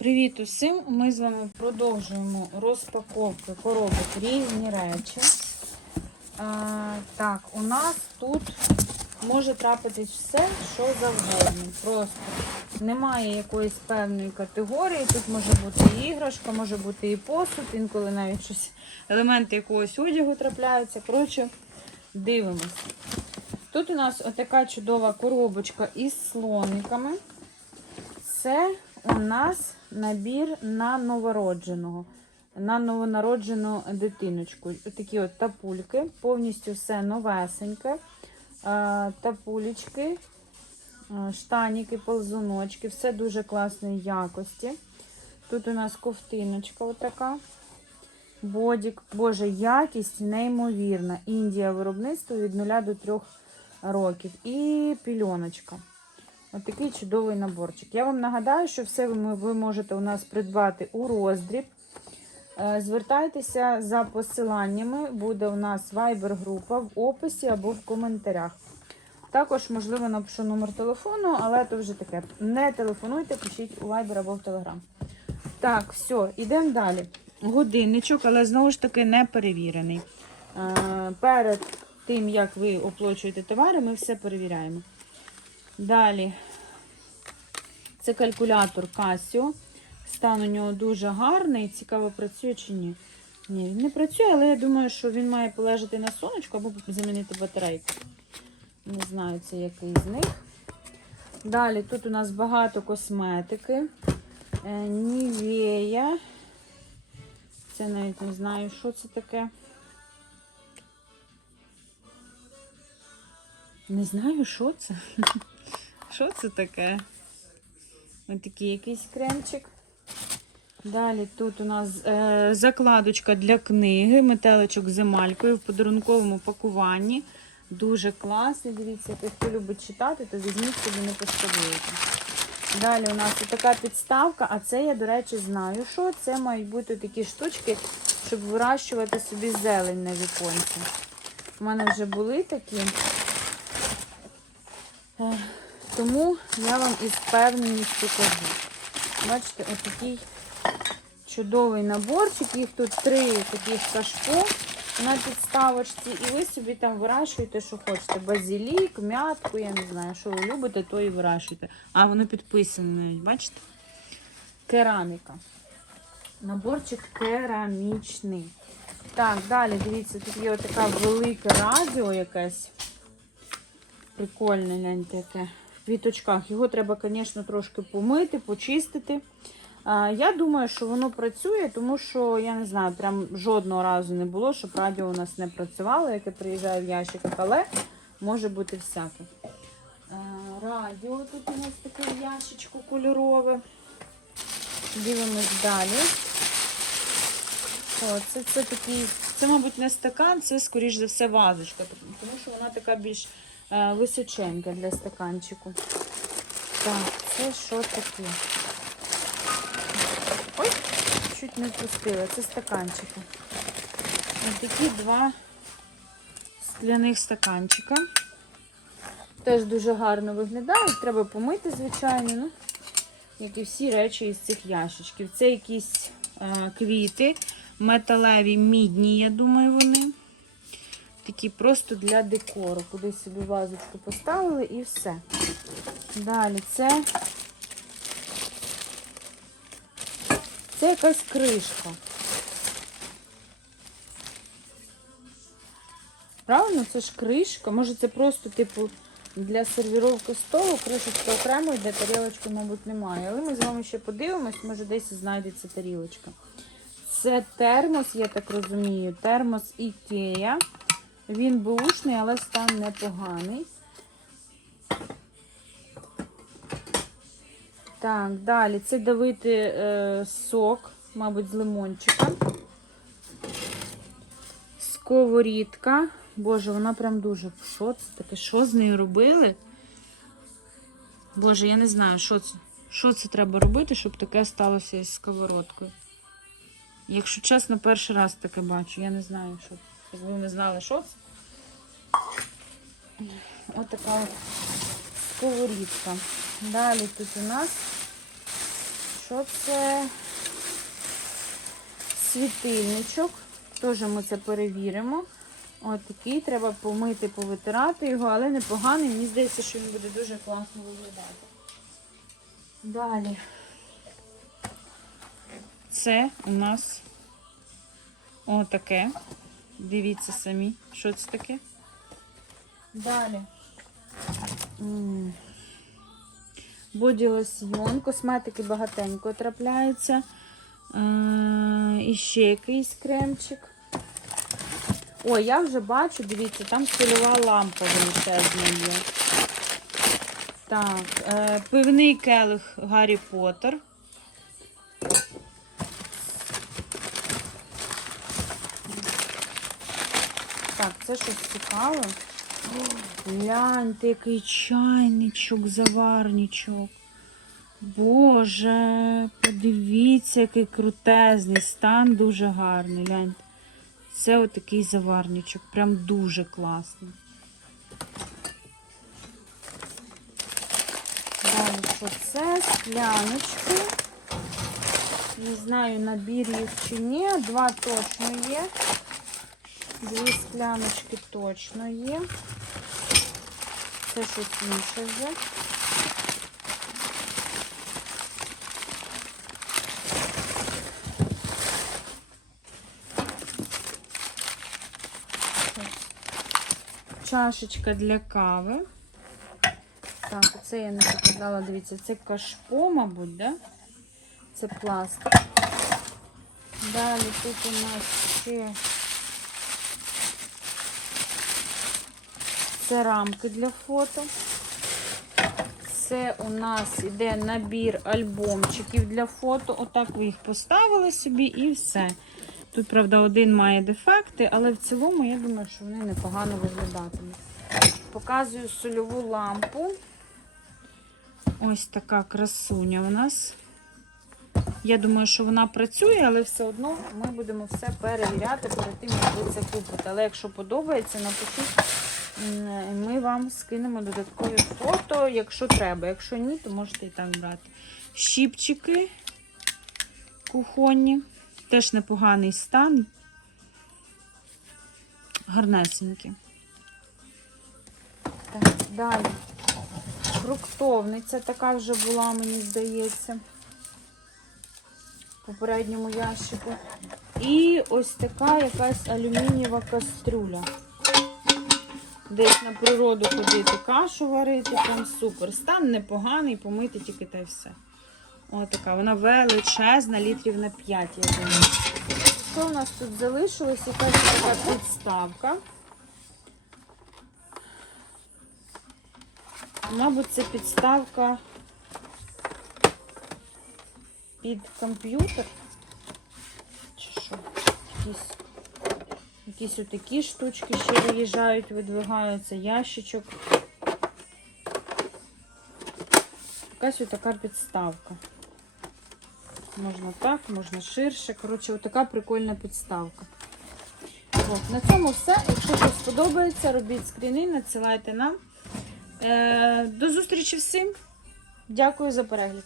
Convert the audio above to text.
Привіт усім! Ми з вами продовжуємо розпаковки коробок різні речі. А, так, у нас тут може трапитись все, що завгодно. Просто немає якоїсь певної категорії. Тут може бути і іграшка, може бути і посуд, інколи навіть щось, елементи якогось одягу трапляються. Коротше, дивимося. Тут у нас отака чудова коробочка із слониками. Це у нас набір на новородженого, на новонароджену дитиночку. Такі от тапульки, повністю все новесеньке. Тапулечки, штаніки, ползуночки, все дуже класної якості. Тут у нас ковтиночка отака. Бодік. Боже, якість неймовірна. Індія виробництво від 0 до 3 років. І пільоночка. Ось такий чудовий наборчик. Я вам нагадаю, що все ви, можете у нас придбати у роздріб. Е, Звертайтеся за посиланнями, буде у нас Viber-група в описі або в коментарях. Також, можливо, напишу номер телефону, але то вже таке. Не телефонуйте, пишіть у Viber або в Telegram. Так, все, йдемо далі. Годинничок, але знову ж таки не перевірений. Е, Перед тим, як ви оплачуєте товари, ми все перевіряємо. Далі це калькулятор Casio. Стан у нього дуже гарний. Цікаво, працює чи ні. Ні, він не працює, але я думаю, що він має полежати на сонечку або замінити батарейку. Не знаю, це який з них. Далі тут у нас багато косметики. Е, Нівея. Це навіть не знаю, що це таке. Не знаю, що це. Що це таке? Ось такий якийсь кремчик. Далі тут у нас е, закладочка для книги, метеличок з емалькою в подарунковому пакуванні. Дуже класний. Дивіться, як хто любить читати, то візьміть собі не пошкодуєте. Далі у нас така підставка, а це я, до речі, знаю, що це мають бути такі штучки, щоб вирощувати собі зелень на віконці. У мене вже були такі. Тому я вам із певністю кажу. Бачите, отакий чудовий наборчик. Їх тут три таких кашпо на підставочці. І ви собі там вирощуєте, що хочете. Базилік, м'ятку, я не знаю, що ви любите, то і вирощуєте. А воно підписане навіть, бачите? Кераміка. Наборчик керамічний. Так, далі, дивіться, тут є така велике радіо якесь. Прикольне, гляньте, яке. Квіточках. Його треба, звісно, трошки помити, почистити. Я думаю, що воно працює, тому що, я не знаю, прям жодного разу не було, щоб радіо у нас не працювало, яке приїжджає в ящиках, але може бути всяке. Радіо тут у нас таке в кольорове. Дивимось далі. О, це, це такий, це, мабуть, не стакан, це, скоріш за все, вазочка, тому що вона така більш височенька для стаканчику. Так, це що таке? Ой, чуть не впустила. Це стаканчики. Ось такі два скляних стаканчика. Теж дуже гарно виглядають. Треба помити, звичайно. Ну, як і всі речі із цих ящичків. Це якісь е, квіти, металеві, мідні, я думаю, вони. Такі просто для декору. Куди собі вазочку поставили і все. Далі це. Це якась кришка. Правильно, це ж кришка. Може це просто, типу, для сервіровки столу, кришечка окремо йде, тарілочки, мабуть, немає. Але ми з вами ще подивимось, може десь знайдеться тарілочка. Це термос, я так розумію, термос Ікея. Він бушний, але стан непоганий. Так, далі це давити е, сок, мабуть, з лимончика. Сковорідка. Боже, вона прям дуже. Що це таке? Що з нею робили? Боже, я не знаю, що це. Що це треба робити, щоб таке сталося із сковородкою. Якщо чесно, перший раз таке бачу. Я не знаю, що. Ви не знали, що це. Ось така от сковорідка. Далі тут у нас що це? Світильничок. Теж ми це перевіримо. От такий, треба помити, повитирати його, але непоганий. Мені здається, що він буде дуже класно виглядати. Далі. Це у нас отаке. Дивіться самі, що це таке. Далі. М. Боді лосьйон, косметики багатенько трапляються. Е, І ще якийсь кремчик. Ой, я вже бачу, дивіться, там сольова лампа величезна є. Так, е, пивний келих Гаррі Поттер. Так, це щось цікаве. Гляньте, який чайничок, заварничок. Боже, подивіться, який крутезний, стан дуже гарний. Гляньте. Це отакий заварничок, прям дуже класний. Далі що це? Скляночки. Не знаю, набір їх чи ні. Два точно є. Дві скляночки точно є. Це щось інше вже. Чашечка для кави. Так, це я не показала, дивіться, це кашпо, мабуть, да? Це пластик. Далі тут у нас ще це рамки для фото. Це у нас іде набір альбомчиків для фото. Отак ви їх поставили собі і все. Тут, правда, один має дефекти, але в цілому, я думаю, що вони непогано виглядатимуть. Показую сольову лампу. Ось така красуня у нас. Я думаю, що вона працює, але все одно ми будемо все перевіряти перед тим, як ви це купите. Але якщо подобається, напишіть, ми вам скинемо додаткові фото, якщо треба. Якщо ні, то можете і так брати. Щіпчики кухонні. Теж непоганий стан. Гарнесенькі. Так, далі. Фруктовниця така вже була, мені здається. В попередньому ящику. І ось така якась алюмінієва кастрюля. Десь на природу ходити, кашу варити, там супер. Стан непоганий, помити тільки та й все. Ось така. Вона величезна, літрів на 5, я думаю. Що у нас тут залишилось? Якась така підставка. Мабуть, це підставка під комп'ютер. Чи що? Якісь, якісь отакі штучки ще виїжджають, видвигаються, ящичок. Якась отака підставка. Можна так, можна ширше. Коротше, отака прикольна підставка. От, на цьому все. Якщо щось сподобається, робіть скріни, надсилайте нам. Е, до зустрічі всім. Дякую за перегляд.